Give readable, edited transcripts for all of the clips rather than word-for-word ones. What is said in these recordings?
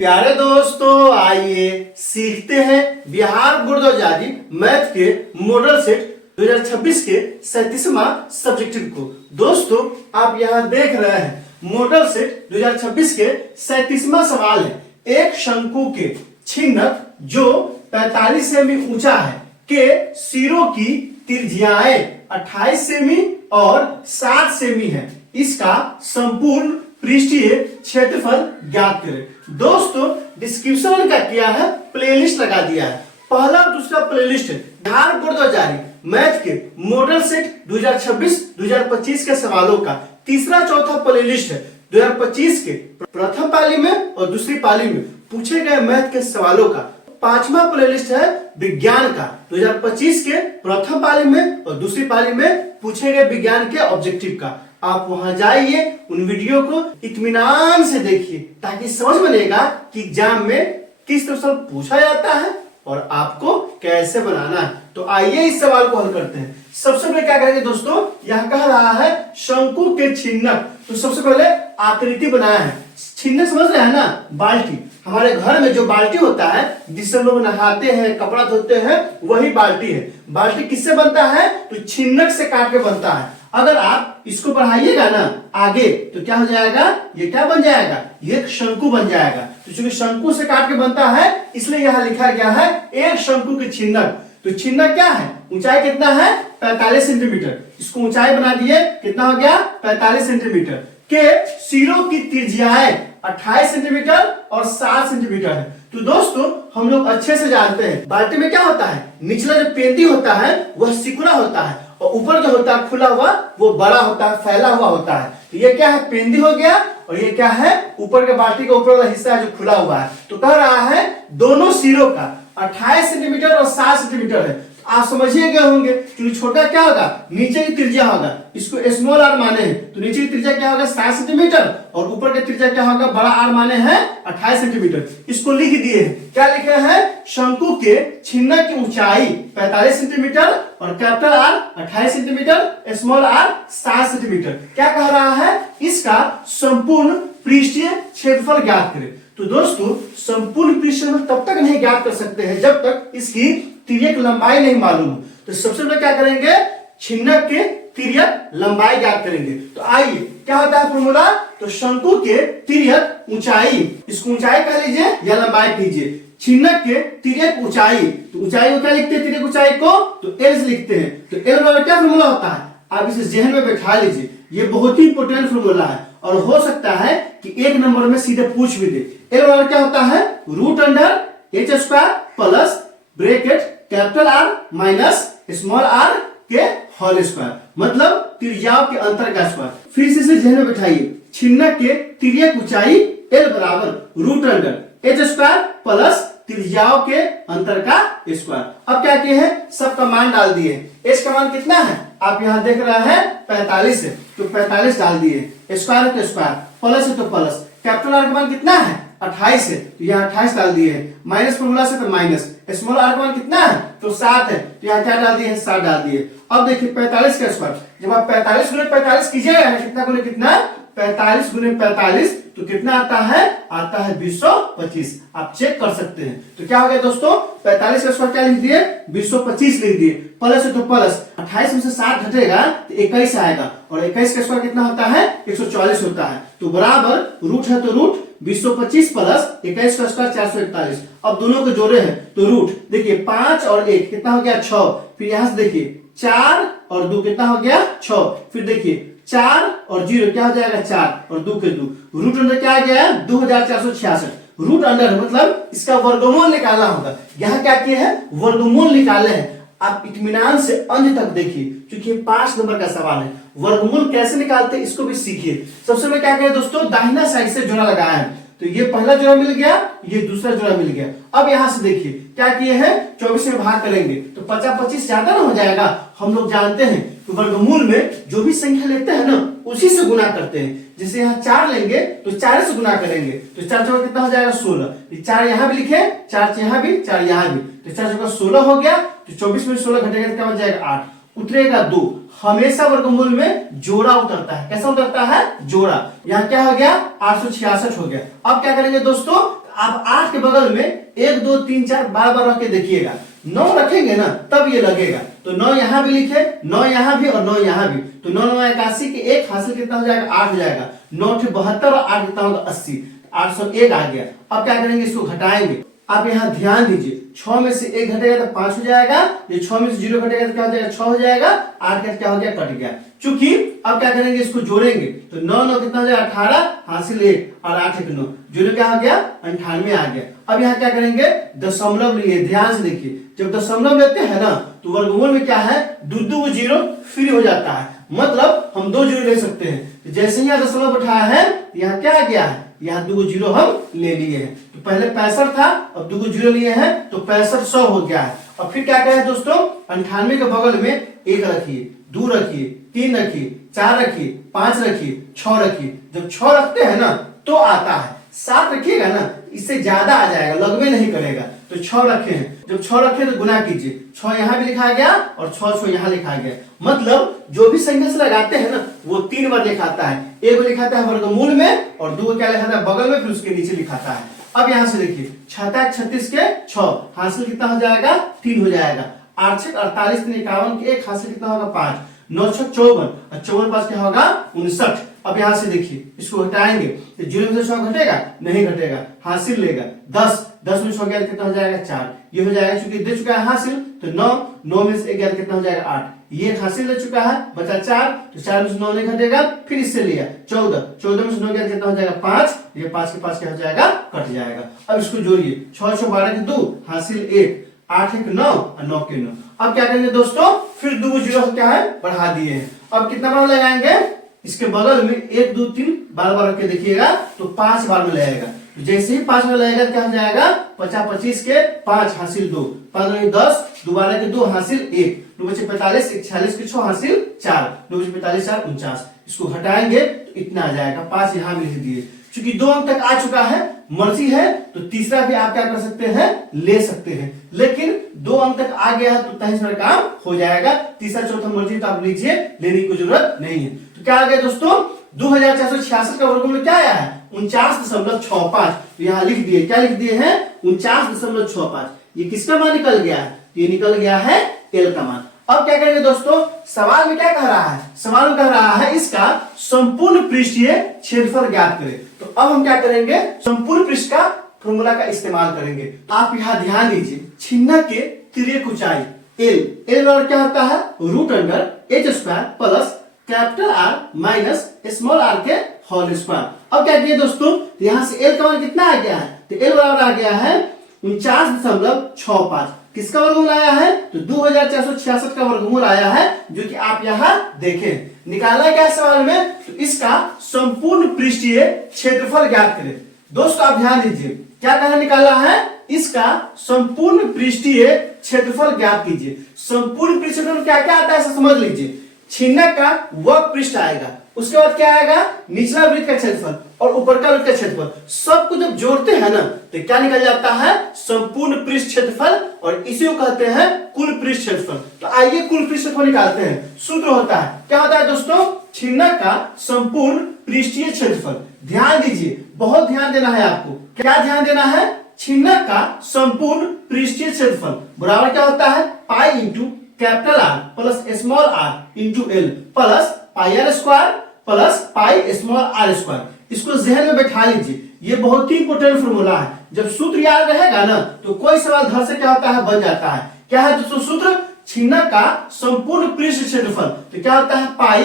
प्यारे दोस्तों, आइए सीखते हैं बिहार बोर्ड जारी मैथ के मॉडल सेट 2026 के 37वां सब्जेक्टिव को। दोस्तों, आप यहाँ देख रहे हैं मॉडल सेट 2026 के 37वां सवाल है। एक शंकु के छिन्नक जो 45 सेमी ऊंचा है के सिरों की त्रिज्याएं 28 सेमी और 7 सेमी है, इसका संपूर्ण पृष्ठीय क्षेत्रफल ज्ञात करें। दोस्तों, डिस्क्रिप्शन का किया है, प्लेलिस्ट लगा दिया है। पहला और दूसरा प्लेलिस्ट है बिहार बोर्ड जारी मैथ के मॉडल सेट 2026-2025 के सवालों का। तीसरा चौथा प्लेलिस्ट है 2025 के प्रथम पाली में और दूसरी पाली में पूछे गए मैथ के सवालों का। पांचवा प्लेलिस्ट है विज्ञान का, 2025 के प्रथम पाली में और दूसरी पाली में पूछे गए विज्ञान के ऑब्जेक्टिव का। आप वहां जाइए, उन वीडियो को इत्मीनान से देखिए ताकि समझ बनेगा कि एग्जाम में किस तरह से पूछा जाता है और आपको कैसे बनाना है। तो आइए इस सवाल को हल करते हैं। सबसे पहले क्या करेंगे दोस्तों, यह कह रहा है शंकु के छिन्नक। तो सबसे पहले आकृति बनाया है। छिन्नक समझ रहे हैं ना, बाल्टी। हमारे घर में जो बाल्टी होता है जिससे लोग नहाते हैं, कपड़ा धोते हैं, वही बाल्टी है। बाल्टी किससे बनता है? तो छिन्नक से काट के बनता है। अगर आप इसको बढ़ाइएगा ना आगे तो क्या हो जाएगा, ये क्या बन जाएगा, ये एक शंकु बन जाएगा। तो चूंकि शंकु से काट के बनता है इसलिए यहाँ लिखा गया है एक शंकु के छिन्नक। तो छिन्नक क्या है, ऊंचाई कितना है, 45 सेंटीमीटर। इसको ऊंचाई बना दिए, कितना हो गया, 45 सेंटीमीटर। के सिरों की त्रिज्याएं 28 सेंटीमीटर और 7 सेंटीमीटर है। तो दोस्तों, हम लोग अच्छे से जानते हैं बाल्टी में क्या होता है, निचला जो पेंदी होता है वह सिकुड़ा होता है और ऊपर जो होता है खुला हुआ वो बड़ा होता है, फैला हुआ होता है। तो ये क्या है, पेंदी हो गया, और ये क्या है, ऊपर के बाल्टी का ऊपर वाला हिस्सा है जो खुला हुआ है। तो कह रहा है दोनों सिरों का 28 सेंटीमीटर और 7 सेंटीमीटर है। आप समझिए गए होंगे, क्योंकि छोटा क्या होगा, नीचे की त्रिज्या होगा, इसको स्मॉल आर माने हैं, तो नीचे की त्रिज्या क्या होगा, 7 सेंटीमीटर, और ऊपर की त्रिज्या क्या होगा, बड़ा आर माने हैं 28 सेंटीमीटर। इसको लिख दिए हैं, क्या लिखे हैं, शंकु के छिन्नक की ऊंचाई 45 सेंटीमीटर और capital R 28 centimetre, small R 7 centimetre. क्या कह रहा है, इसका संपूर्ण पृष्ठीय क्षेत्रफल ज्ञात करें। तो दोस्तों, संपूर्ण पृष्ठफल तब तक नहीं ज्ञात कर सकते हैं जब तक इसकी तिर्यक लंबाई नहीं मालूम हो। तो सबसे पहले क्या करेंगे, छिन्नक के तिर्यक लंबाई ज्ञात करेंगे। तो आइए, क्या होता है फॉर्मूला, तो शंकु के तिर्यक ऊंचाई, इसको ऊंचाई कह लीजिए या लंबाई कीजिए, छिन्नक के तिर्यक ऊंचाई। तो ऊंचाई को क्या लिखते हैं, तिर्यक ऊंचाई को तो एल से लिखते हैं। तो एल बराबर क्या फॉर्मूला होता है, आप इसे जहन में बैठा लीजिए, ये बहुत ही इंपोर्टेंट फॉर्मूला है और हो सकता है कि एक नंबर में सीधे पूछ भी दे। एल बराबर क्या होता है, root under H square plus bracket capital R minus small R के होल स्क्वायर, मतलब त्रिज्याओं के अंतर का स्क्वायर। फिर से इसे जहन में बैठाइए, छिन्नक के तिर्यक ऊंचाई एल बराबर root under H square plus त्रिज्याओं के अंतर का स्क्वायर। अब क्या किए हैं, सब का मान डाल दिए। एच का मान कितना है, आप यहाँ देख रहे हैं 45 है, तो 45 डाल दिए, स्क्वायर है तो स्क्वायर, प्लस है तो प्लस, कैपिटल आर का मान कितना है 28 है, तो यहाँ 28 डाल दिए है, माइनस फॉर्मूला से तो माइनस, स्मॉल आर का मान कितना है, तो 7 है, तो यहाँ क्या डाल दिए हैं, 7 डाल दिए। अब देखिए 45 का स्क्वायर, जब आप 45 गुने 45 कीजिएगा, कितना गुने कितना, 45 गुने 45, तो कितना आता है, आता है 225। आप चेक कर सकते हैं। तो क्या हो गया दोस्तों, 45 का स्क्वायर क्या लिख दिए, 225 लिख दिए, प्लस है तो प्लस, 28 में से 7 घटेगा तो 21 आएगा, और 21 का स्क्वायर कितना होता है, 144 होता है। तो बराबर रूट है तो रूट 225 प्लस 21 का स्क्वायर 441। अब दोनों को जोड़े हैं तो रूट, देखिए 5 और 1 कितना हो गया, 6। फिर यहां से देखिए 4 और 2 कितना हो गया, 6। फिर देखिए 4 और 0 क्या हो जाएगा, 4 और 2 के 2, रूट अंडर क्या आ गया, 2466। रूट अंडर मतलब इसका वर्गमूल निकालना होगा। यहाँ क्या किए हैं, वर्गमूल निकाले हैं। आप इत्मीनान से अंत तक देखिए, क्योंकि 5 नंबर का सवाल है। वर्गमूल कैसे निकालते हैं इसको भी सीखिए। सबसे पहले क्या करें दोस्तों, दाहिना साइड से जोड़ा लगाया है, तो ये पहला जोड़ा मिल गया, ये दूसरा जोड़ा मिल गया। अब यहां से देखिए क्या किए हैं, 24 में भाग करेंगे तो 50-25 ज्यादा ना हो जाएगा। हम लोग जानते हैं कि वर्गमूल में जो भी संख्या लेते हैं ना उसी से गुना करते हैं। जैसे यहाँ 4 लेंगे तो 4 से गुना करेंगे, तो 4 चौका कितना हो जाएगा, 16। 4 यहाँ भी लिखे, 4 यहाँ भी, 4 यहाँ भी, तो 4 चौका 16 हो गया। तो 24 में 16 घटेगा तो क्या हो जाएगा, 8, उतरेगा 2। हमेशा वर्गमूल में जोड़ा उतरता है। कैसा उतरता है, जोड़ा। यहाँ क्या हो गया, 866 हो गया। अब क्या करेंगे दोस्तों, आप 8 के बगल में 1 2 3 4 बार बार रख के देखिएगा। 9 रखेंगे ना तब ये लगेगा। तो 9 यहाँ भी लिखे, 9 यहाँ भी और 9 यहाँ भी। तो 9 9 81 के 1 हासिल कितना हो जाएगा? 8 हो जाएगा। 9 72 और 8 कितना होगा? 80। 801 आ गया। अब क्या करेंगे? इसको घटाएंगे। आप यहाँ ध्यान दीजिए, 6 में से 1 घटेगा तो 5 हो जाएगा। ये 6 में से 0 घटेगा तो क्या हो जाएगा? 6 हो जाएगा। 8 का क्या हो गया? कट गया। चूंकि अब क्या करेंगे? इसको जोड़ेंगे तो 9 9 कितना हो जाएगा? 18 हासिल 1 और 8 1 9, जोड़े क्या हो गया? 98 आ गया। अब यहाँ क्या करेंगे? दशमलव लिए, ध्यान से देखिए। जब दशमलव लेते हैं ना तो वर्गमूल में क्या है? दो जीरो फ्री हो जाता है, मतलब हम 2 जीरो ले सकते हैं। जैसे ही यहाँ दशमलव बैठाया है यहाँ क्या आ गया है? यहाँ 2 जीरो हम ले लिए हैं। तो पहले 65 था, अब 2 जीरो लिए हैं तो 65 100 हो गया है। और फिर क्या करें दोस्तों? 98 के बगल में 1 रखिए, 2 रखिए, 3 रखिए, 4 रखिए, 5 रखिए, 6 रखिए। जब 6 रखते हैं ना तो आता है। 7 रखिएगा ना इससे ज्यादा आ जाएगा, लगवे नहीं करेगा। तो 6 रखे हैं, जब 6 रखे तो गुना कीजिए। 6 यहाँ भी लिखा गया और 6 यहाँ लिखा गया। मतलब जो भी संख्या से लगाते हैं ना वो 3 बार लिखाता है। एक लिखाता है वर्गमूल में और 2 क्या लिखाता है? बगल में, फिर उसके नीचे लिखाता है। अब यहाँ से देखिए, 6 36 के 6 हासिल कितना हो जाएगा? 3 हो जाएगा। 8 6 48 3 51 के 1 हासिल कितना होगा? 5। 9 6 54 और 54 5 क्या होगा? 59। अब यहाँ से देखिए, इसको घटाएंगे तो 0 में से 6 घटेगा? नहीं घटेगा। हासिल लेगा 10, 10 में 6 गया कितना हो जाएगा? 4। ये हो जाएगा, चूंकि दे चुका है हासिल तो 9, 9 में से 11 कितना हो जाएगा? 8। ये हासिल ले चुका है, बचा 4, तो 4 में से 9 नहीं घटेगा। फिर इससे लिया 14, 14 में से 9 गया कितना हो जाएगा? 5। ये 5 के पास क्या हो जाएगा? कट जाएगा। अब इसको जोड़िए, 6 6 12 के 2 हासिल 1, 8 1 9 और 9 के 9। अब क्या करेंगे दोस्तों? फिर 2 जीरो क्या है? बढ़ा दिए हैं। अब कितना बार लगाएंगे? इसके बगल में 1 2 3 बार बार रख के देखिएगा तो 5 बार में लगेगा। तो जैसे ही 5 में लगेगा क्या हो जाएगा? 50 25 के 5 हासिल 2, 5 10, दोबारा के 2 हासिल 1, 2 बचे 45, 1 46 के 6 हासिल 4, 2 बचे 45 4 49। इसको घटाएंगे तो इतना आ जाएगा। 5 यहाँ में लिख दिए। चूंकि 2 अंक तक आ चुका है, मर्जी है तो तीसरा भी आप क्या कर सकते हैं? ले सकते हैं। लेकिन 2 अंक तक आ गया है तो तहस काम हो जाएगा। तीसरा चौथा मर्जी तो आप लीजिए, लेने की जरूरत नहीं है। तो क्या आ गया दोस्तों? 2466 का वर्गमूल क्या आया है? 49.65। तो यहाँ लिख दिए, क्या लिख दिए हैं? 49.65। ये किसका मान निकल गया है? ये निकल गया है एल का मान। अब क्या करेंगे दोस्तों? सवाल में क्या कह रहा है? सवाल में कह रहा है इसका संपूर्ण पृष्ठीय क्षेत्रफल ज्ञात करें। तो अब हम क्या करेंगे? संपूर्ण पृष्ठ का फॉर्मूला का इस्तेमाल करेंगे। आप यहाँ ध्यान दीजिए, छिन्नक के तिर्यक ऊंचाई एल, एल बराबर क्या होता है? Root under H square plus capital R minus small R के होल स्क्वायर। अब क्या किए दोस्तों? यहाँ से एल का मान कितना आ गया है? तो एल बराबर आ गया है 49.65। किसका वर्गमूल आया है? तो 2466 का वर्गमूल आया है, जो कि आप यहाँ देखें। निकाला क्या सवाल में? तो इसका संपूर्ण पृष्ठीय क्षेत्रफल ज्ञात करें। दोस्तों आप ध्यान दीजिए, क्या कहना निकाला है? इसका संपूर्ण पृष्ठीय क्षेत्रफल ज्ञात कीजिए। संपूर्ण पृष्ठ क्षेत्रफल क्या क्या आता है समझ लीजिए। छिन्नक का वक्र पृष्ठ आएगा, उसके बाद क्या आएगा? निचला वृत्त का क्षेत्रफल और ऊपर का वृत्त का क्षेत्रफल। सबको जब जोड़ते हैं ना तो क्या निकल जाता है? संपूर्ण पृष्ठ क्षेत्रफल, और इसी को कहते हैं कुल पृष्ठ क्षेत्रफल। तो आइए कुल पृष्ठ क्षेत्रफल निकालते हैं। सूत्र होता है, क्या होता है दोस्तों? छिन्नक का संपूर्ण पृष्ठीय क्षेत्रफल। ध्यान दीजिए, बहुत ध्यान देना है आपको। क्या ध्यान देना है? छिन्नक का संपूर्ण पृष्ठीय क्षेत्रफल बराबर क्या होता है? Pi into capital R plus small R into L plus pi R square plus pi small R square. इसको जहन में बैठा लीजिए, ये बहुत ही इंपोर्टेंट फॉर्मूला है। जब सूत्र याद रहेगा ना तो कोई सवाल घर से क्या होता है? बन जाता है। क्या है दोस्तों सूत्र? छिन्नक का संपूर्ण पृष्ठ क्षेत्रफल तो क्या होता है? Pi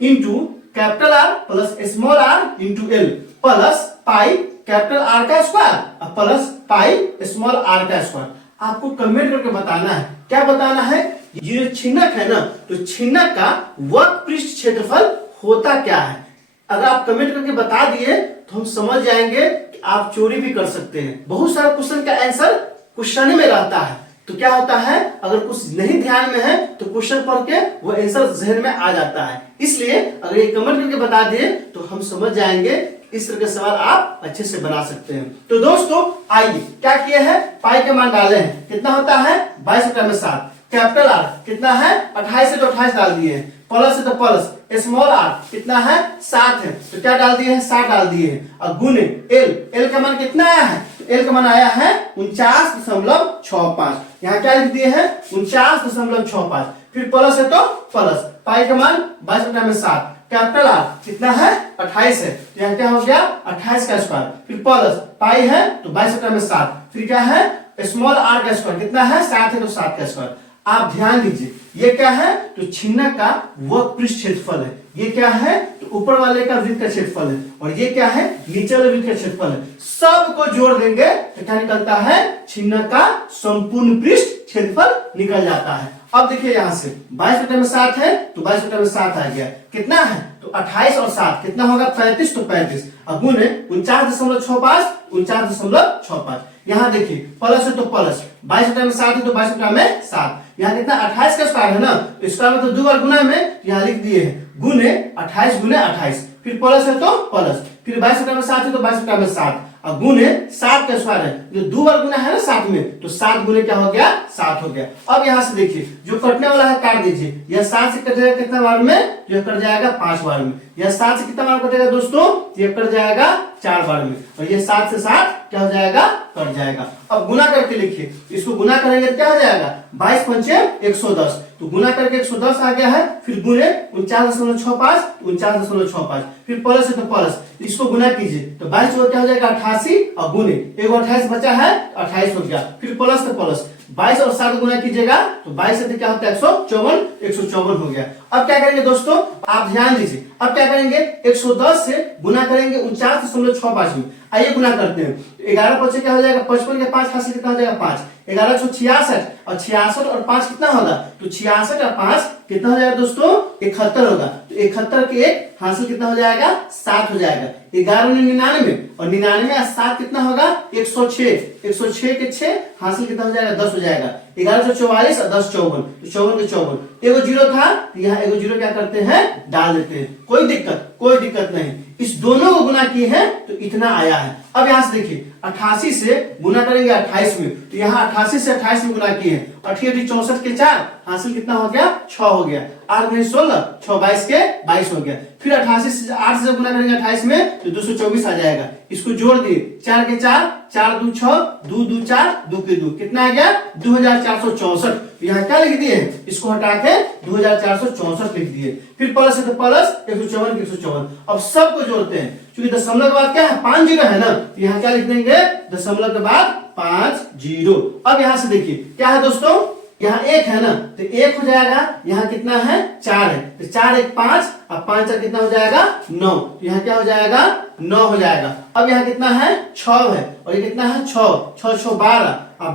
into capital R plus small R into L plus pi capital R का square plus pi small R का स्क्वायर। आपको कमेंट करके बताना है। क्या बताना है? ये छिन्नक है ना, तो छिन्नक का वक्र पृष्ठ क्षेत्रफल होता क्या है? अगर आप कमेंट करके बता दिए तो हम समझ जाएंगे कि आप चोरी भी कर सकते हैं। बहुत सारा क्वेश्चन का आंसर क्वेश्चन में रहता है। तो क्या होता है, अगर कुछ नहीं ध्यान में है तो क्वेश्चन पढ़ के वो आंसर जहन में आ जाता है। इसलिए अगर ये कमेंट करके बता दिए तो हम समझ जाएंगे, इस तरह के सवाल आप अच्छे से बना सकते हैं। तो दोस्तों आइए क्या किए हैं, पाई के मान डाले हैं। कितना होता है 22 में 7। कैपिटल आर कितना है 28 से तो 28 डाल दिए हैं, प्लस है तो प्लस, स्मॉल आर कितना है 7 है तो क्या डाल दिए हैं 7 डाल दिए हैं, और गुने एल, एल का मान कितना आया है एल का मान आया है 49.65। यहाँ क्या लिख दिए हैं 49.65। फिर प्लस है तो प्लस, पाई का मान 22/7, कैपिटल आर कितना है 28 है, तो यहाँ क्या हो गया 28 का स्क्वायर। फिर प्लस पाई है तो 22/7, फिर क्या है स्मॉल आर का स्क्वायर कितना है 7 है तो 7 का स्क्वायर। आप ध्यान दीजिए ये क्या है तो छिन्नक का वक्र क्षेत्रफल है, ये क्या है तो ऊपर वाले का वृत्त का क्षेत्रफल है, और ये क्या है नीचे वाले वृत्त का क्षेत्रफल है। सबको जोड़ देंगे तो क्या निकलता है छिन्नक का संपूर्ण पृष्ठ क्षेत्रफल निकल जाता है। अब देखिए यहाँ से 22/7 है तो 22/7 आ गया, कितना है तो 28 और 7 कितना होगा 35, तो 35 और गुणे 49.65, 49.65। यहाँ देखिए प्लस है तो प्लस, 22/7 है तो 22/7, यहाँ कितना 28 का स्क्वायर है ना, तो इसका मतलब 2 बार गुना में यहाँ लिख दिए हैं गुणे 28 गुणे 28, फिर प्लस है तो प्लस, फिर 22/7 है तो 22/7 और गुणे 7 का स्क्वायर है, जो 2 बार गुना है ना 7 में, तो 7 गुने क्या हो गया 7 हो गया। अब यहाँ से देखिए जो कटने वाला है काट दीजिए, यह 7 से कट जाएगा कितना बार में, यह कट जाएगा 5 बार में। यह 7 से कितना बार कटेगा दोस्तों, यह कट जाएगा 4 बार में, और ये 7 से 7 क्या हो जाएगा कट जाएगा। अब गुना करके लिखिए, इसको गुना करेंगे तो क्या हो जाएगा 22 पंचे 110, तो गुना करके 110 आ गया है, फिर गुणे 49.65, 49.65, फिर प्लस है तो प्लस, इसको गुना कीजिए तो 22 क्या हो जाएगा 88 और गुणे 128 बचा है 28 हो गया, फिर प्लस तो प्लस 22 और 7 गुना कीजिएगा तो 22 से क्या होता है 154 हो गया। अब क्या करेंगे दोस्तों आप ध्यान दीजिए, अब क्या करेंगे 110 से गुना करेंगे 49.65 में, आइए गुना करते हैं। 11 पचे क्या हो जाएगा 55 के 5 हासिल कितना हो जाएगा 5, 11 66 और 66 और 5 कितना होगा, तो 66 और 5 कितना हो जाएगा दोस्तों 71 होगा, तो 71 के 1 हासिल कितना हो जाएगा 7 हो जाएगा। 11 ने 99 और 99 और 7 कितना होगा 106, 106 के 6 हासिल कितना हो जाएगा 10 हो जाएगा। 1144 और 10 54, तो 54 के 54, एगो जीरो था तो यहाँ एगो जीरो क्या करते हैं डाल देते हैं, कोई दिक्कत नहीं। इस दोनों को गुना किए हैं तो इतना आया है। अब यहाँ से देखिए 88 से गुना करेंगे 28 में, तो यहाँ 88 से 28 में गुना किए हैं, 88 64 के 4 हासिल कितना हो गया 6 हो गया, 8 में 16 6 22 के 22 हो गया, फिर 88 से 8 से गुना करेंगे 28 में तो 224 आ जाएगा, इसको जोड़ दिए 4 के 4 4 2 6 2 2 4 2 के 2 कितना आ गया 2464। यहाँ क्या लिख दिए इसको हटा के 2464 लिख दिए, फिर प्लस है तो प्लस 154 154। अब सबको जोड़ते हैं, क्योंकि दशमलव के बाद क्या है 5 जीरो है ना, तो यहाँ क्या लिख देंगे दशमलव के बाद 5 जीरो। अब यहाँ से देखिए क्या है दोस्तों, यहाँ 1 है ना तो 1 हो जाएगा, यहाँ कितना है 4 है, तो 4 1 5 और 5 4 कितना हो जाएगा 9, तो यहाँ क्या हो जाएगा 9 हो जाएगा। अब यहाँ कितना है 6 है, और ये कितना है 6 6 6 12 और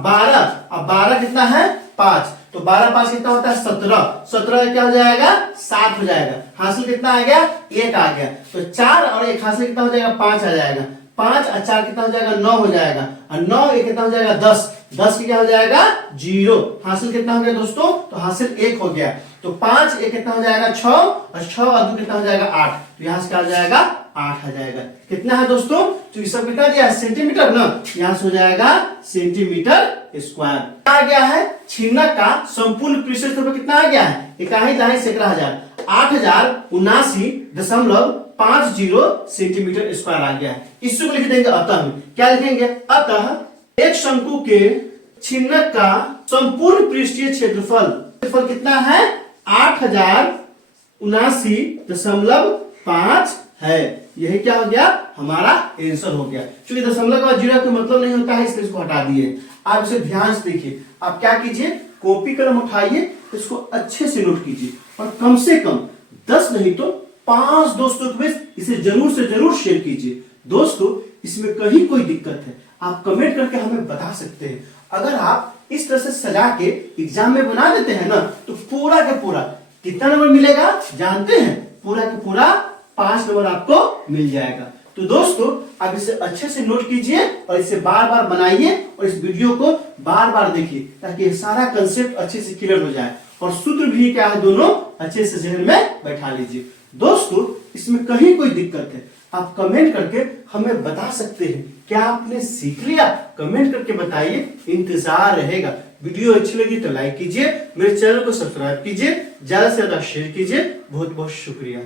12 कितना है 5, तो 12 5 कितना होता है 17, 17 क्या हो जाएगा 7 हो जाएगा, हासिल कितना आ गया 1 आ गया, तो 4 और 1 हासिल कितना हो जाएगा 5 आ जाएगा, 5 और 4 कितना हो जाएगा 9 हो जाएगा, और 9 1 कितना हो जाएगा 10, 10 की क्या हो जाएगा 0, हासिल कितना हो गया दोस्तों, तो हासिल 1 हो गया, तो 5 1 कितना हो जाएगा 6 और 6 और 2 कितना हो जाएगा 8, तो यहाँ से क्या हो जाएगा 8 आ जाएगा। कितना है दोस्तों, तो ये सब कितना दिया है सेंटीमीटर ना, यहाँ से हो जाएगा सेंटीमीटर स्क्वायर। आ गया है छिन्नक का संपूर्ण पृष्ठ क्षेत्रफल कितना आ गया है 21,11,000 8,079.50 सेंटीमीटर स्क्वायर आ गया है। इसको लिख देंगे अतः में, क्या लिखेंगे अतः एक शंकु के छिन्नक का संपूर्ण पृष्ठीय क्षेत्रफल कितना है 8,079.5 है। यही क्या हो गया हमारा आंसर हो गया, क्योंकि दशमलव का जीरो का मतलब नहीं होता है इसलिए इसको हटा दिए। आप इसे ध्यान से देखिए, आप क्या कीजिए कॉपी कलम उठाइए, इसको अच्छे से नोट कीजिए, और कम से कम 10 नहीं तो 5 दोस्तों के बीच इसे जरूर से जरूर शेयर कीजिए। दोस्तों इसमें कहीं कोई दिक्कत है आप कमेंट करके हमें बता सकते हैं। अगर आप इस तरह से सजा के एग्जाम में बना देते हैं ना, तो पूरा के पूरा कितना नंबर मिलेगा जानते हैं, पूरा के पूरा 5 नंबर आपको मिल जाएगा। तो दोस्तों आप इसे अच्छे से नोट कीजिए और इसे बार बार बनाइए, और इस वीडियो को बार बार देखिए, ताकि सारा कंसेप्ट अच्छे से क्लियर हो जाए, और सूत्र भी क्या है दोनों अच्छे से जहन में बैठा लीजिए। दोस्तों इसमें कहीं कोई दिक्कत है आप कमेंट करके हमें बता सकते हैं। क्या आपने सीख लिया, कमेंट करके बताइए, इंतजार रहेगा। वीडियो अच्छी लगी तो लाइक कीजिए, मेरे चैनल को सब्सक्राइब कीजिए, ज्यादा से ज्यादा शेयर कीजिए। बहुत बहुत शुक्रिया।